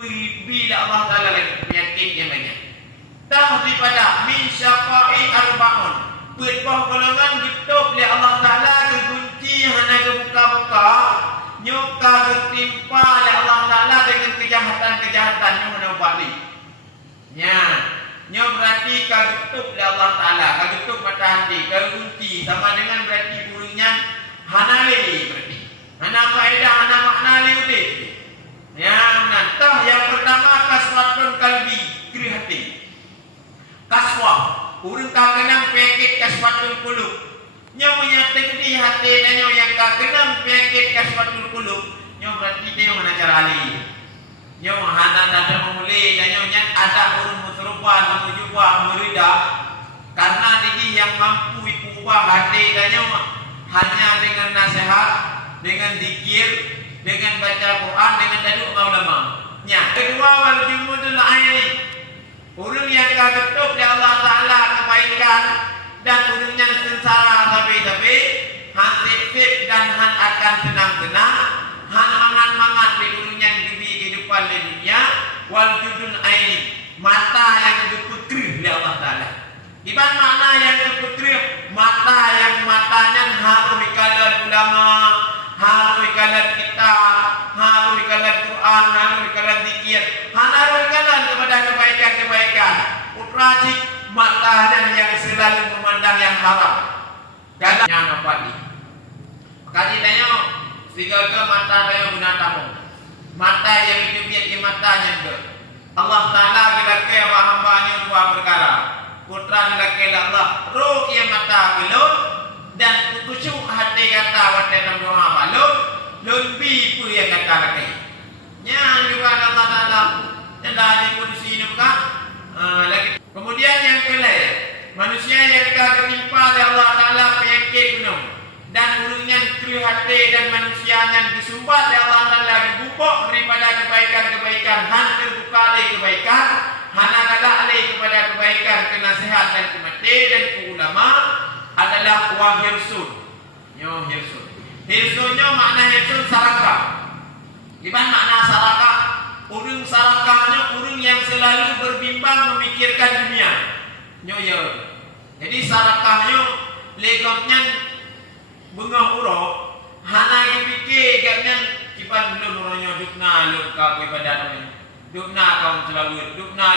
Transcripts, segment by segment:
bila Allah Ta'ala lagi penyakit yang banyak. Dah daripada min syafa'i arba'un. Berbah golongan ditutup oleh Allah Ta'ala kegunci hana ke buka-buka. Nyoka ketimpa oleh Allah Ta'ala dengan kejahatan-kejahatan yang hana balik. Nyo berarti kagetup oleh Allah Ta'ala. Kagetup mata hati, kegunci. Sama dengan berarti burungnya hana lili berarti. Hana faedah, hana makna liudik. Nantah yang pertama kaswatun kalbi, kiri hati. Kaswah, urang kakenang penyakit kaswatul qulub. Nyo menyatakan di hati nyo yang kakenang penyakit kaswatul qulub. Nyo berarti dia mana cara ali. Nyo hana ada memulai dan nyo nyat ada urang musruban menjubah merida. Karena dia yang mampu ubah hati dan nyo hanya dengan nasihat, dengan zikir, dengan baca Quran, dengan daduk ulama. Kedua, wal jumudul aini. Urang yang kagetup di Allah Ta'ala kebaikan dan urang yang sengsara tapi han sip dan han akan tenang-tenang, han mangat-mangat di urang yang diberi kehidupan di dunia. Wal judul aini, mata yang berputri di Allah Ta'ala. Di mana makna yang berputri? Mata yang matanya harus dikalan ulama, harus dikalan kitab, harus dikalan Quran, harus dikalan zikir, harus dikalan kepada kebaikan-kebaikan. Utrajik matanya yang selalu memandang yang haram. Jangan yang apa ni? Kali tanya, segala mata tanya guna tamu. Mata yang dilihat di matanya ke. Allah Ta'ala dilaki hamba-hambanya dua perkara. Putra dilaki Allah, roh yang mata gelut dan kusyuk hati kata watan doa balut lebih pu yang kata lagi. Yang juga Allah Ta'ala yang dah di kursi ini bukan lagi. Kemudian yang kelai manusia yang ketimpa oleh Allah Ta'ala penyakit gunung dan urungnya kiri hati dan manusianya disumbat oleh Allah Ta'ala dibupuk daripada kebaikan-kebaikan, han terbuka oleh kebaikan, hana kalah oleh kepada kebaikan, kenasihat dan kemati dan ulama adalah wa hirsun. Nyo hirsun. Hirsunnya makna hirsun sarakah. Di mana makna sarakah? Urang sarakahnya urang yang selalu berbimbang memikirkan dunia. Nyo ya. Jadi sarakahnya legapnya bengah urok hana dipikir katnya kipan belum orangnya dukna lu ka ibadat namanya. Dukna kaum selalu dukna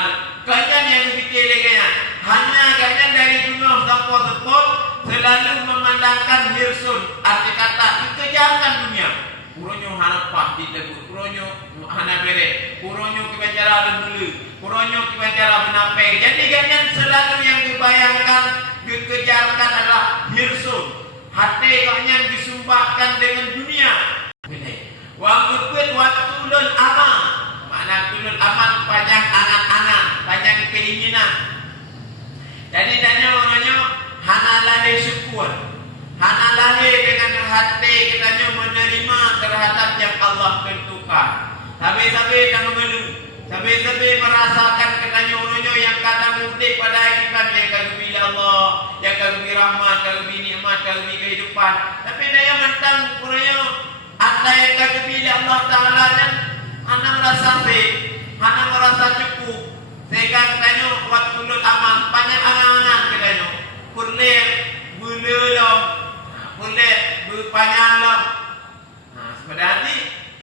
kanyan yang dipikir leganya. Hanya katnya dari dunia sampai sepot selalu memandangkan hirsun, arti kata dikejarkan dunia. Puronyo hana pasti tebu, puronyo hana bere, puronyo kebacara dulu, puronyo kebacara menampek. Jadi ganyan selalu yang dibayangkan, dikejarkan adalah hirsun. Hati ganyan disumpahkan dengan dunia. Wangkut watulul amal, makna tulul amal panjang angan-angan, panjang keinginan. Jadi tanya orangnya hana lahir syukur, hana lahir dengan hati katanya menerima terhadap yang Allah tentukan. Sampai-sampai dah mengeluh, sampai-sampai merasakan katanya orangnya yang kata mudik pada akibat yang kagumi Allah, yang kagumi rahmat, kagumi nikmat, kagumi kehidupan. Tapi dia mentang orangnya ada yang kagumi Allah Ta'ala dan hana merasa baik, hana merasa cukup. Sehingga katanya buat mulut amal banyak angan-angan katanya. Kurle